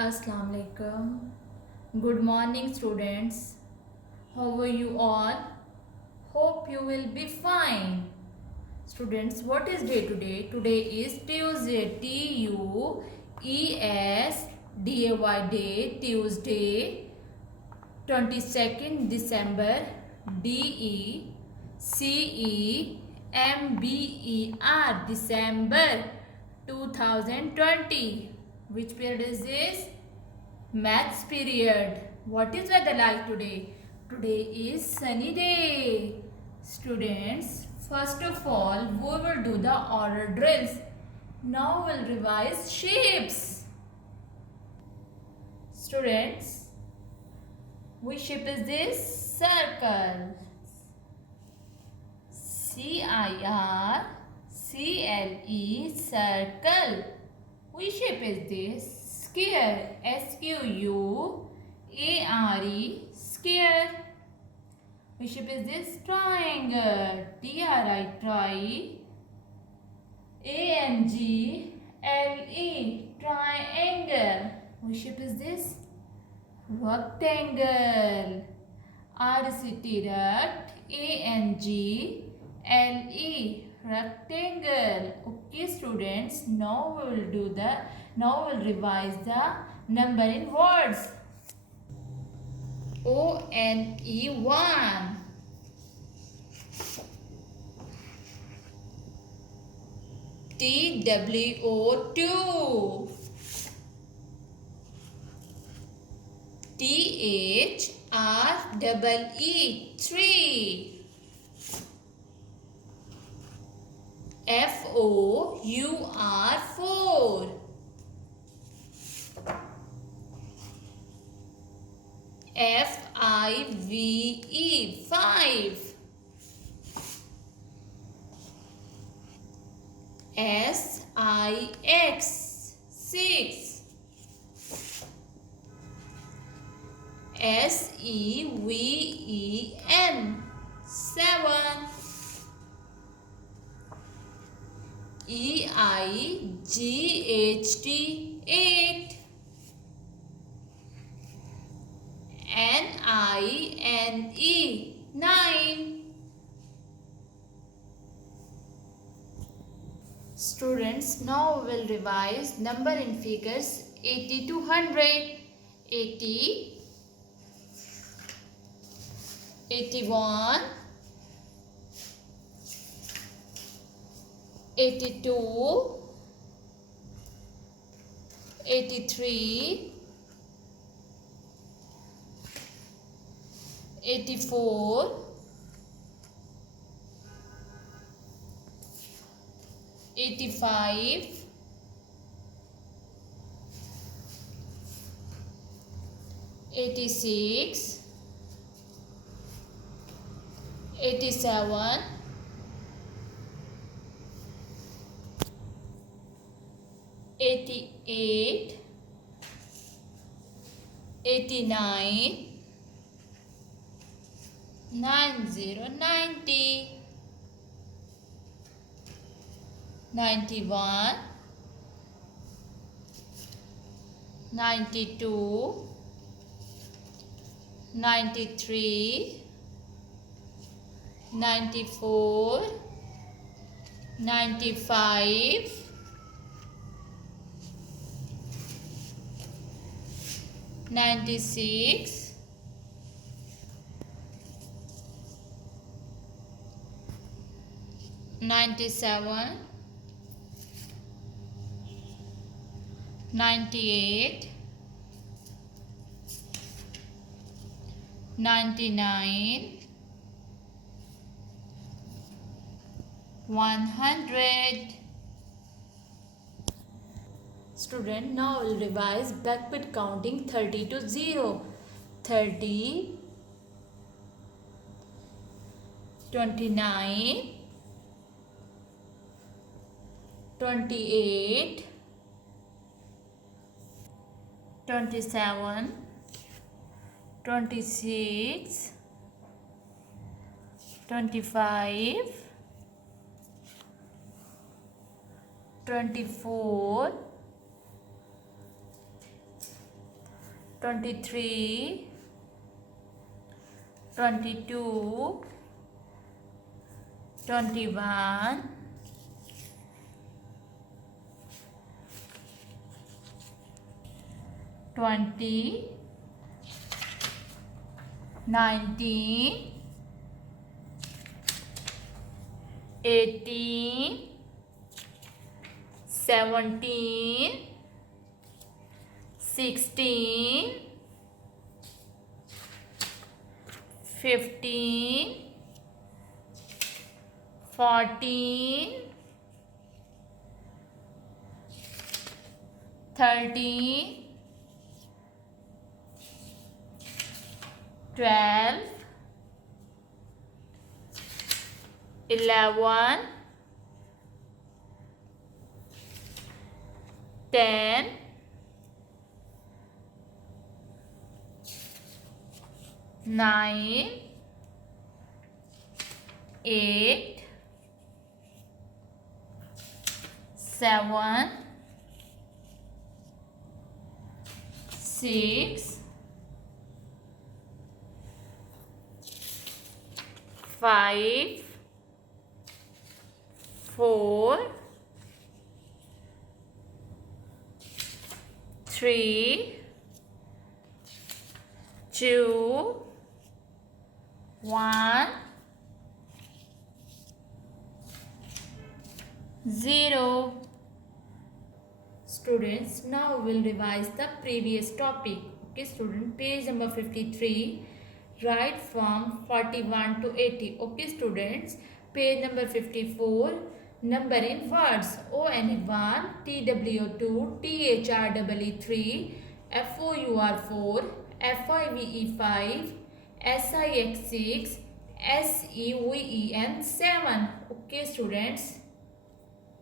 Assalamu alaikum. Good morning, students. How are you all? Hope you will be fine. Students, what is day today? Today is Tuesday. Tuesday, day, Tuesday, 22nd December, December, December 2020. Which period is this? Maths period. What is weather like today? Today is sunny day. Students, first of all, we will do the order drills. Now we'll revise shapes. Students, which shape is this? Circle. CIRCLE, circle. Which shape is this? Square. SQUARE, square. Which shape is this? Triangle. TRI, ANGLE, triangle. Which shape is this? Rectangle. RCT, ANGLE, rectangle. Okay, students, now we'll revise the number in words. ONE, 1. TWO, 2. THREE, 3. FOUR, 4. FIVE, 5. SIX, 6. SEVEN, 7. EIGHT, 8. NINE, 9. Students, now we will revise number in figures 80 to 100. 80, 81, 82, 83, 84, 85, 86, 87, 88, 89, 90, 91, 92, 93, 94, 95, 96, 97, 98, 99, 100. Student, now we'll revise backward counting 30 to 0. 30, 29, 28, 27, 26, 25, 24, 23, 22, 21, 20, 19, 18, 17, 16, 15, 14, 13, 12, 11, 10, 9, 8, 7, 6, 5, 4, 3, 2, 1, 0. Students, now we will revise the previous topic. Okay, student, page number 53. Write from 41 to 80. Okay, students, page number 54. Number in words: ON1, TWO2, THREE3, FOUR4, FIVE5, SIX6, SEVEN7. Okay, students.